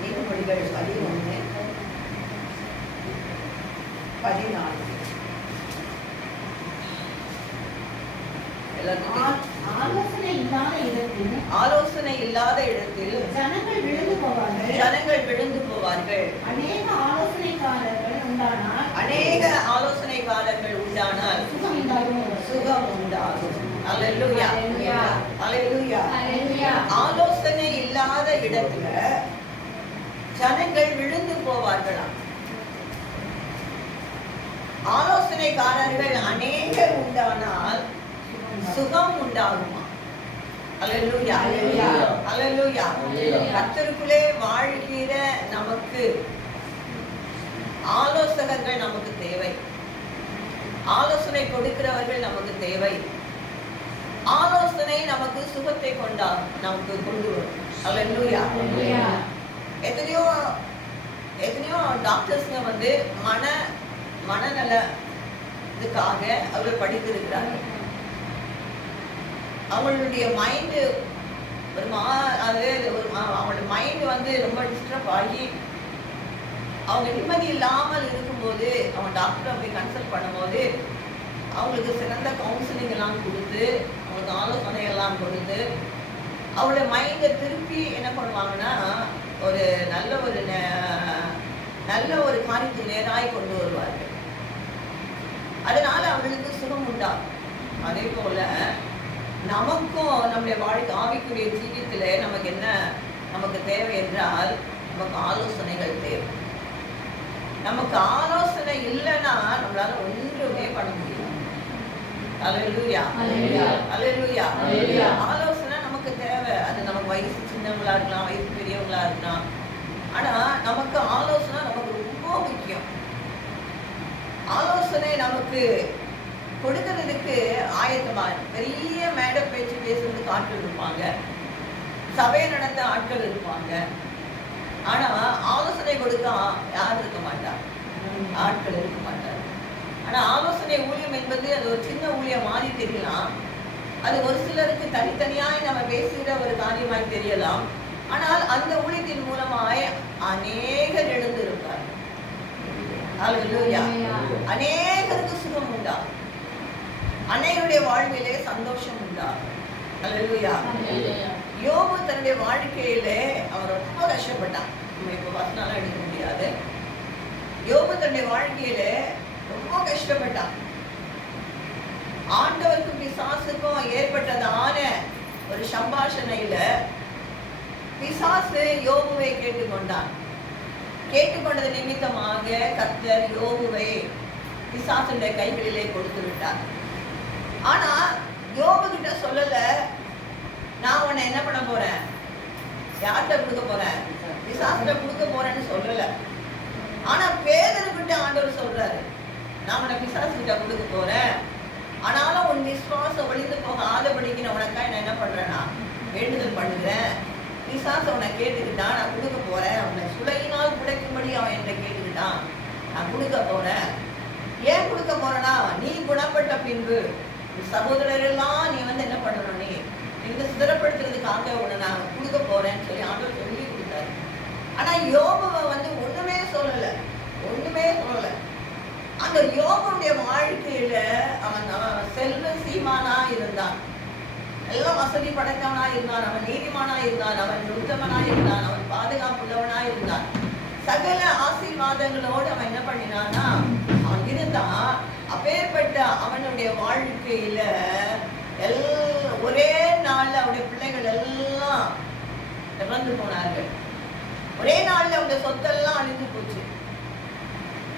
நீதிமொழிகள் 11ஆம் அதிகாரம் 11:14 ஆலோசனை இல்லாத இடத்தில் ஜனங்கள் விழுந்து போவார்கள். அநேக ஆலோசனைக்காரர்கள் உண்டானால் சுகம் உண்டாகும். அல்லேலூயா, அல்லேலூயா. ஆலோசனை இல்லாத இடத்துல ஜனங்கள் விழுந்து போவார்களாம். ஆலோசனைக்காரர்கள் அநேகர் உண்டானால் சுகம் உண்டாகுமா? அல்லேலூயா, அல்லேலூயா. கர்த்தருக்குள்ளே வாழ்கிற நமக்கு ஆலோசகர்கள் நமக்கு தேவை. ஆலோசனை கொடுக்கிறவர்கள் நமக்கு தேவை. ஆலோசனை நமக்கு சுகத்தை நமக்கு கொண்டு வரும். அல்லேலூயா. எத்தனையோ டாக்டர்ஸ்ங்க வந்து மனநல இதுக்காக அவர்கள் படித்திருக்கிறார்கள். அவங்களுடைய மைண்டு அவங்களோட மைண்டு வந்து ரொம்ப டிஸ்டர்ப் ஆகி அவங்க நிம்மதி இல்லாமல் இருக்கும்போது அவங்க டாக்டரை போய் கன்சல்ட் பண்ணும்போது அவங்களுக்கு சிறந்த கவுன்சிலிங் எல்லாம் கொடுத்து அவங்களுக்கு ஆலோசனை எல்லாம் கொடுத்து அவங்களோட மைண்டை திருப்பி என்ன பண்ணுவாங்கன்னா ஒரு நல்ல ஒரு காரியத்துக்கு நேராய் கொண்டு வருவார்கள். அதனால அவர்களுக்கு சுகம் உண்டாகும். அதே போல நமக்கும் நம்முடைய வாழ்க்கை ஆவிக்குரிய ஜீவியத்துல நமக்கு தேவை என்றால் நமக்கு ஆலோசனைகள் தேவை. நமக்கு ஆலோசனை இல்லைன்னா நம்மளால ஒன்றுமே பண்ண முடியும். அல்லேலூயா, அல்லேலூயா. ஆலோசனை நமக்கு தேவை. அது நமக்கு வயசு சின்னவங்களா இருக்கலாம், வயசு பெரியவங்களா இருக்கலாம். ஆனா நமக்கு ஆலோசனை நமக்கு ரொம்ப முக்கியம். ஆலோசனை நமக்கு கொடுக்கிறதுக்கு ஆயத்தமா பெரிய மேடை பேச்சு பேசுறதுக்கு ஆட்கள் இருப்பாங்க, சபையை நடத்த ஆட்கள் இருப்பாங்க. ஆனா ஆலோசனை கொடுக்க யார் இருக்க மாட்டார், ஆட்கள் இருக்க மாட்டார். ஆனா ஆலோசனை ஊழியம் என்பது அது ஒரு சின்ன ஊழியம் மாதிரி தெரியலாம். அது ஒரு சிலருக்கு தனித்தனியாய் நம்ம பேசுகிற ஒரு காரியமாய் தெரியலாம். ஆனால் அந்த ஊழியத்தின் மூலமாய் அநேகர் எழுந்து இருப்பார். அல்லேலூயா. அநேகருக்கு சுகம் உண்டா, அநேகருடைய வாழ்விலே சந்தோஷம் உண்டா. அல்லேலூயா. யோபு தன்னுடைய வாழ்க்கையிலே அவன் ரொம்ப கஷ்டப்பட்டான். நம்ம இப்ப வசனம்லாம் எடுக்க முடியாது. யோபு தன்னுடைய வாழ்க்கையிலே ரொம்ப கஷ்டப்பட்டான். ஆண்டவருக்கும் பிசாசுக்கும் ஏற்பட்டதான ஒரு சம்பாஷணையில பிசாசு யோபுவை கேட்டுக்கொண்டான். கேட்டுக்கொண்டது நிமித்தமாக கர்த்தர் யோபுவை பிசாசுடைய கைகளிலே கொடுத்து விட்டார். ஆனா யோபு கிட்ட சொல்லல, நான் உன்னை என்ன பண்ண போறேன், யார்கிட்ட கொடுக்க போறேன், பிசாசுகிட்ட கொடுக்க போறேன்னு சொல்லல. ஆனா பேதர்கிட்ட ஆண்டவர் சொல்றாரு, நான் உன்னை பிசாசுகிட்ட கொடுக்க போறேன். ஆனாலும் உன் விசுவாசம் ஒளிந்து போக ஆதபடிக்கு நான் உனக்கா என்ன பண்றேன்னா வேண்டுதல் பண்ணுகிறேன். பிசாசு அவனை கேட்டுக்கிட்டான், நான் கொடுக்க போறேன். அவனை சுளையினால் குடைக்கும்படி அவன் என்ன கேட்டுக்கிட்டான், நான் கொடுக்க போறேன். ஏன் கொடுக்க போறேன்னா, நீ குணப்பட்ட பின்பு சகோதரரெல்லாம் நீ வந்து என்ன பண்ணணும், நீ இந்த சிதறப்படுத்துறதுக்காக உன்னை நான் கொடுக்க போறேன்னு சொல்லி ஆண்டவர் சொல்லி கொடுத்தாரு. ஆனா யோபுவை வந்து ஒண்ணுமே சொல்லல. அந்த யோபுடைய வாழ்க்கையில அவன் செல்வ சீமானா இருந்தான், எல்லாம் வசதி படைத்தவனா இருந்தான், அவன் நீதிமானா இருந்தான், அவன் உத்தமனா இருந்தான், அவன் பாதுகாப்புள்ளவனா இருந்தான். சகல ஆசீர்வாதங்களோடு அவன் என்ன பண்ணினான்னா அவன் இருந்தான். அப்பேற்பட்ட அவனுடைய வாழ்க்கையில ஒரே நாள்ல அவனுடைய பிள்ளைகள் எல்லாம் இறந்து போனார்கள். ஒரே நாள்ல அவனுடைய சொத்தெல்லாம் அழிந்து போச்சு.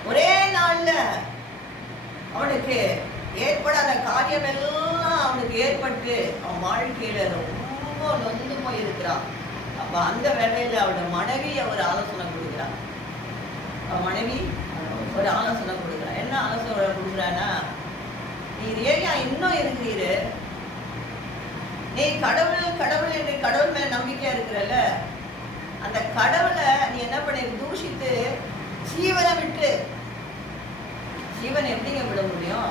ஒரே நாள்ல அவனுக்கு ஏற்படாத காரியம் எல்லாம் அவனுக்கு ஏற்பட்டு அவன் வாழ்க்கையில ரொம்ப நொந்து போயிருக்கிறான். அப்ப அந்த வேளையில அவனோட மனைவி ஒரு ஆலோசனை கொடுக்குறான். அவன் மனைவி ஒரு ஆலோசனை கொடுக்குறான். என்ன ஆலோசனை கொடுக்குறான்னா, நீர் ஏன் இன்னும் இருக்கிறீரு, நீ கடவுள் என்று கடவுள் மேல நம்பிக்கையா இருக்கிறல்ல, அந்த கடவுளை நீ என்ன பண்ணி தூஷித்து ஜீவனை விட்டு, ஜீவனை எப்படிங்க விட முடியும்,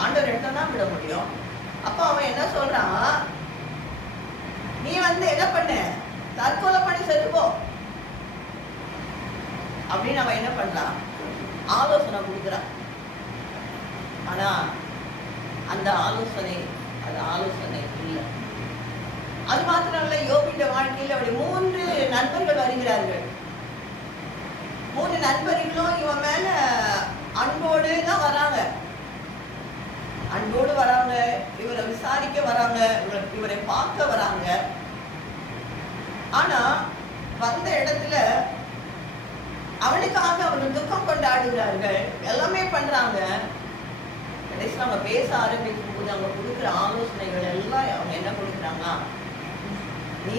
ஆண்டவர் எடுத்தான் விட முடியும். அவன் என்ன சொல்றான், நீ என்ன பண்ண, தற்கொலை பண்ணி செத்துப்போ அப்படின்னு அவன் என்ன பண்றான், ஆலோசனை கொடுக்குறான். ஆனா அந்த ஆலோசனை அது ஆலோசனை இல்லை. அது மாத்திரம் இல்ல, யோபின் வாழ்க்கையில் அப்படி 3 நண்பர்கள் வருகிறார்கள். 3 நண்பர்களும் இவன் மேல அன்போடு தான் வராங்க. அன்போடு வராங்க, இவரை விசாரிக்க வராங்க, இவரை பார்க்க வராங்க. ஆனா வந்த இடத்துல அவனுக்காக அவர்கள் துக்கம் கொண்டாடுகிறார்கள், எல்லாமே பண்றாங்க. கடைசியில் அவங்க பேச ஆரம்பிக்கும் போது அவங்க கொடுக்குற ஆலோசனைகள் எல்லாம் அவங்க என்ன கொடுக்குறாங்கன்னா, நீ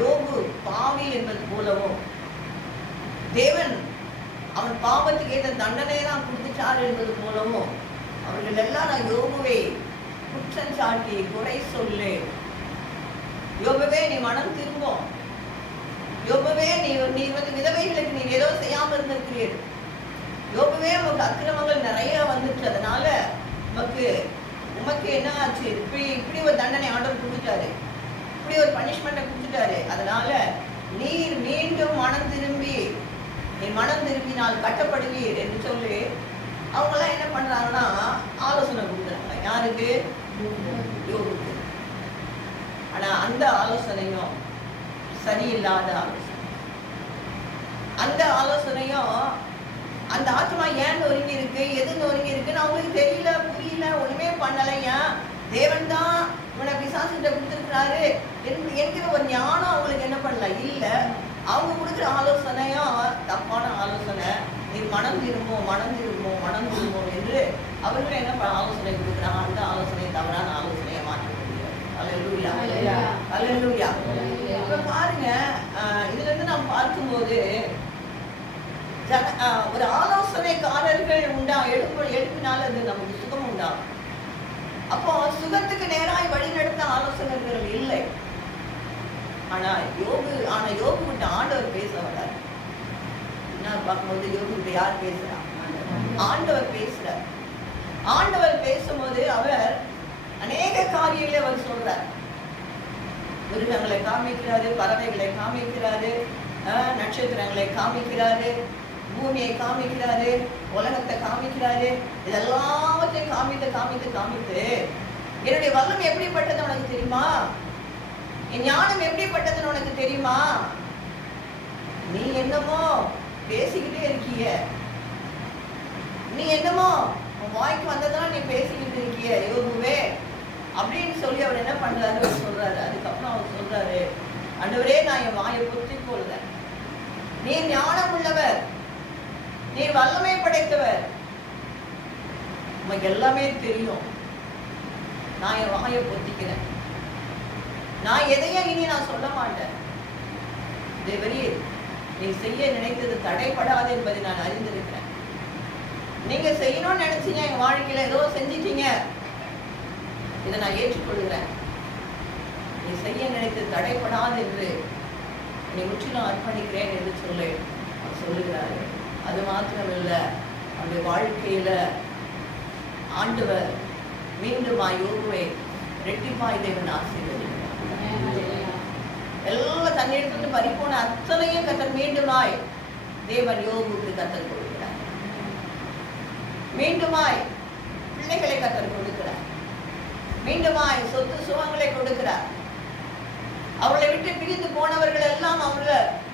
யோபு பாவி என்பது போலவும் தேவன் அவன் பாவத்துக்கு ஏற்ற தண்டனை தான் கொடுத்துச்சார் என்பது போலவும் அவர்கள் எல்லாம் நான் யோபுவை குற்றம் சாட்டி குறை சொல்லு, யோபுவே நீ மனம் திரும்பும், யோபுவே நீ விதவைகளுக்கு நீ ஏதோ செய்யாமல் இருந்திருக்கிறீர், யோபுவே உனக்கு அக்கிரமங்கள் நிறைய வந்துச்சு, அதனால உமக்கு என்ன ஆச்சு, இப்படி ஒரு தண்டனை ஆர்டர் கொடுத்துட்டாரு, இப்படி ஒரு பனிஷ்மெண்ட்டை கொடுத்துட்டாரு, அதனால நீர் மீண்டும் மனம் திரும்பி நீ மனம் திரும்பினால் கட்டப்படுவீர் என்று சொல்லி அவங்கெல்லாம் என்ன பண்றாங்கன்னா ஆலோசனை கொடுக்குறாங்க. யாருக்கு? யோபுக்கு. ஆனா அந்த ஆலோசனையும் சரியில்லாத ஆலோசனை. அந்த ஆலோசனையும் அந்த ஆத்மா ஏன் ஒருங்கி இருக்கு, எது ஒருங்கி இருக்குன்னு அவங்களுக்கு தெரியல, புரியல, ஒண்ணுமே பண்ணல. ஏன் தேவன் தான் இவனை பிசாசுகிட்ட கொடுத்துருக்கிறாரு என்கிற ஒரு ஞானம் அவங்களுக்கு என்ன பண்ணல, இல்ல. அவங்க கொடுக்குற ஆலோசனையும் தப்பான ஆலோசனை. நீ மனம் திரும்பும் மனம் திரும்பும் மனம் திரும்பும் என்று அவர்கள் என்ன ஆலோசனை கொடுக்குறாங்க, அந்த ஆலோசனை தவறான ஆலோசனையை மாற்ற முடியாது. அல்லேலூயா, அல்லேலூயா. இப்ப பாருங்க, இதுல இருந்து நாம் பார்க்கும்போது ஒரு ஆலோசனைக்காரர்கள் எழுப்பினால அது நமக்கு சுகம் உண்டாகும். அப்போ சுகத்துக்கு நேராய் வழி நடத்த ஆலோசனைகள் இல்லை. ஆனா யோபு கிட்ட ஆண்டவர் பேச வரார். என்ன பார்க்கும்போது யோபு கிட்ட யார் பேசுறா? ஆண்டவர் பேசுறார். ஆண்டவர் பேசும்போது அவர் அநேக காரியங்களை அவர் சொல்றார். மிருகங்களை காமிக்கிறாரு, பறவைகளை காமிக்கிறாரு, நட்சத்திரங்களை காமிக்கிறாரு, பூமியை காமிக்கிறாரு, உலகத்தை காமிக்கிறாரு. இதெல்லாவற்றையும் காமித்து என்னுடைய வல்லம் எப்படிப்பட்டது உனக்கு தெரியுமா, என் ஞானம் எப்படிப்பட்டதுன்னு உனக்கு தெரியுமா, நீ என்னமோ பேசிக்கிட்டே இருக்கிய, நீ என்னமோ உன் வாய்க்கு வந்ததெல்லாம் நீ பேசிக்கிட்டு இருக்கிய யோபுவே அப்படின்னு சொல்லி அவர் என்ன பண்றாரு சொல்றாரு. அதுக்கப்புறம் அவர் சொல்றாரு, ஆண்டவரே நான் என் வாயை பொத்தி கொள்ள, நீர் ஞானம் உள்ளவர், நீர் வல்லமை படைத்தவர், உனக்கு எல்லாமே தெரியும், நான் என் வாயை பொத்திக்கிறேன், நான் எதையும் இனி நான் சொல்ல மாட்டேன். தேவரீர் நீ செய்ய நினைத்தது தடைப்படாது என்பதை நான் அறிந்திருக்கிறேன். நீங்க செய்யணும்னு நினைச்சீங்க, என் வாழ்க்கையில ஏதோ செஞ்சிட்டீங்க, இதை நான் ஏற்றுக்கொள்கிறேன். நீ செய்ய நினைத்தது தடைப்படாது என்று நீ முற்றிலும் அர்ப்பணிக்கிறேன் என்று சொல்லுகிறாரு. அது மாத்திரமில்ல, அவருடைய வாழ்க்கையில ஆண்டவர் மீண்டும் யோபுவை ரெட்டிப்பாய் தேவன் ஆசீர்வதிக்கிறார். எல்லாம் தன்னிடத்திலிருந்து பறிப்போன அத்தனையும் கர்த்தர் மீண்டுமாய் தேவன் யோபுக்கு கர்த்தர் கொடுக்கிறார். மீண்டுமாய் பிள்ளைகளை கர்த்தர் கொடுக்கிறார். மீண்டுமாய் சொத்து சுகங்களை கொடுக்கிறார். அவர்களை விட்டு பிரிந்து போனவர்கள் எல்லாம்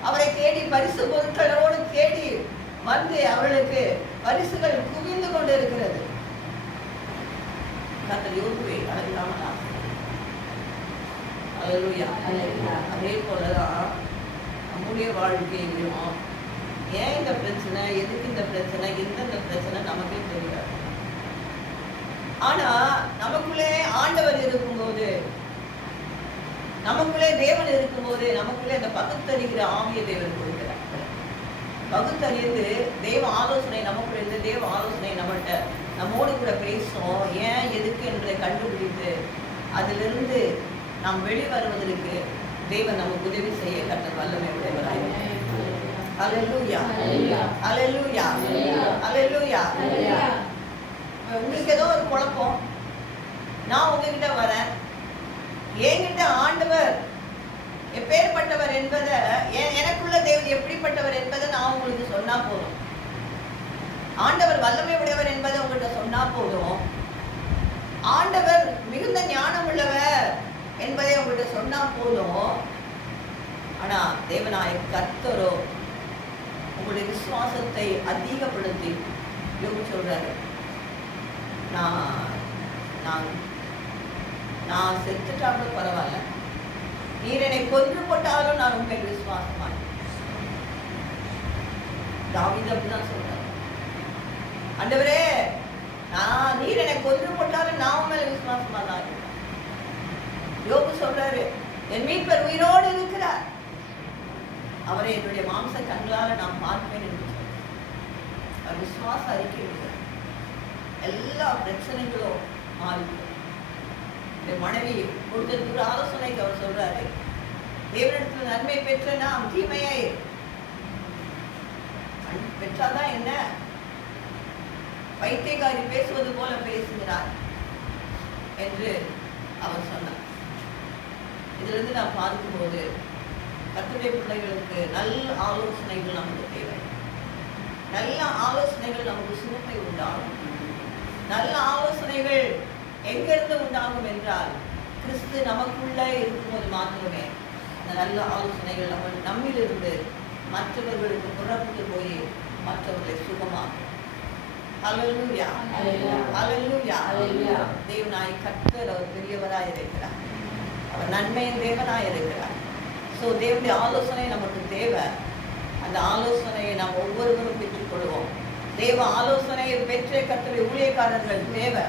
அவரை தேடி பரிசு பொருட்களோடு தேடி வந்து அவர்களுக்கு பரிசுகள் குவிந்து கொண்டு இருக்கிறது. கர்த்தர் யோபுவை அளவில்லாமல் ஆசீர்வதிக்கிறார். அல்லேலூயா. அதே போலதான் நம்முடைய வாழ்க்கையிலும் ஏன் இந்த பிரச்சனை, எதுக்கு இந்த பிரச்சனை, எந்தெந்த பிரச்சனை நமக்கே தெரியாது. ஆனா நமக்குள்ளே ஆண்டவர் இருக்கும்போது, நமக்குள்ளே தேவன் இருக்கும்போது, நமக்குள்ளே அந்த பகுத்தறிகிற ஆவியை தேவன் கொடுக்கிறார். பகுத்தறிந்து தேவ ஆலோசனை நமக்குள்ள, தேவ ஆலோசனை நம்மோடு கூட பேசும். ஏன் எதுக்கு என்பதை கண்டுபிடித்து அதிலிருந்து நாம் வெளிவருவதற்கு தேவன் நமக்கு உதவி செய்ய கர்த்தர் வல்லமை உடையவராய். அல்லேலூயா, அல்லேலூயா, அல்லேலூயா. உங்களுக்கு ஏதோ ஒரு குழப்பம், நான் உங்ககிட்ட வரேன். என்கிட்ட ஆண்டவர் எப்பேற்பட்டவர் என்பதை, எனக்குள்ள தேவன் எப்படிப்பட்டவர் என்பதை நான் உங்களுக்கு சொன்னா போதும். ஆண்டவர் வல்லமை உடையவர் என்பதை உங்கள்கிட்ட சொன்னா போதும். ஆண்டவர் மிகுந்த ஞானம் உள்ளவர் என்பதை உங்கள்கிட்ட சொன்னா போதும். ஆனா தேவனாய கர்த்தரோ உங்களுடைய விசுவாசத்தை அதிகப்படுத்தி யோபு சொல்றாரு, நான் செத்துட்டாலும் பரவாயில்ல, நீர் என்னை கொன்று போட்டாலும் நான் உண்மையில் விசுவாசமாய். தாவீது அப்படிதான் சொல்றாரு, ஆண்டவரே நீர் என்னை கொன்று போட்டாலும் நான் உண்மையில விசுவாசமா தான் இருக்கேன். யோபு சொல்றாரு, என் மீட்பர் உயிரோடு இருக்கிறார், அவரை என்னுடைய மாம்ச கண்களால நான் பார்ப்பேன் என்று அவர் விசுவாச அறிக்கை இருக்கிறார். எல்லா பிரச்சனைகளும் மாறிவிடும். இந்த மனைவி கொடுத்த ஆலோசனைக்கு அவர் சொல்றாரு, தேவனிடத்தில் நன்மை பெற்ற நாம் தீமையை பெற்றாதான் என்ன, பைத்தியக்காரி பேசுவது போல பேசுகிறார் என்று அவர் சொன்னார். இதுல இருந்து நான் பார்க்கும்போது கர்த்தருடைய பிள்ளைகளுக்கு நல்ல ஆலோசனைகள் நமக்கு தேவை. நல்ல ஆலோசனைகள் நமக்கு சுகத்தை உண்டாகும். நல்ல ஆலோசனைகள் எங்கிருந்து உண்டாகும் என்றால் கிறிஸ்து நமக்குள்ள இருக்கும்போது மாத்திரமே அந்த நல்ல ஆலோசனைகள் நம்மிலிருந்து மற்றவர்களுக்கு புறப்பட்டு போய் மற்றவர்களை சுகமாகும். ஹல்லேலூயா, ஹல்லேலூயா, ஹல்லேலூயா. தேவனாய் கர்த்தர் அவர் பெரியவராய் இருக்கிறார், அவர் நன்மையின் தேவனாய் இருக்கிறார். ஸோ தேவனுடைய ஆலோசனை நமக்கு தேவை. அந்த ஆலோசனையை நாம் ஒவ்வொருவரும் பெற்றுக்கொள்வோம். தேவ ஆலோசனையை பெற்ற கர்த்தருடைய ஊழியக்காரர்கள் தேவை.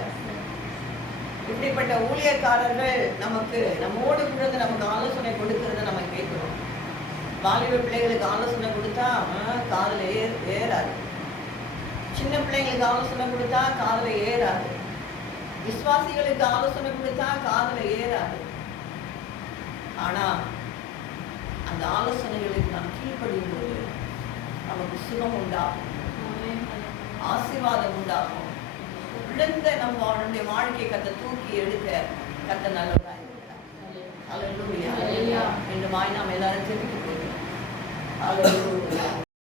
இப்படிப்பட்ட ஊழியக்காரர்கள் நம்மோடு கூட நமக்கு ஆலோசனை கொடுக்கறத நம்ம கேட்கிறோம். வாலிப பிள்ளைகளுக்கு ஆலோசனை கொடுத்தா காதுல ஏறாது. சின்ன பிள்ளைங்களுக்கு ஆலோசனை கொடுத்தா காதுல ஏறாது. விசுவாசிகளுக்கு ஆலோசனை கொடுத்தா காதுல ஏறாது. ஆனா அந்த ஆலோசனைகளுக்கு நாம் கீழ்ப்படியும் போது நமக்கு சுகம் உண்டாகும், ஆசீர்வாதம் உண்டாகும். விழுந்த நம்மளுடைய வாழ்க்கையை கத்த தூக்கி எடுக்க கத்த நல்லவராக இருக்கிறார். ஹல்லேலூயா. இன்று நாம் எல்லாரும் ஜெபிக்க போகிறோம். ஹல்லேலூயா.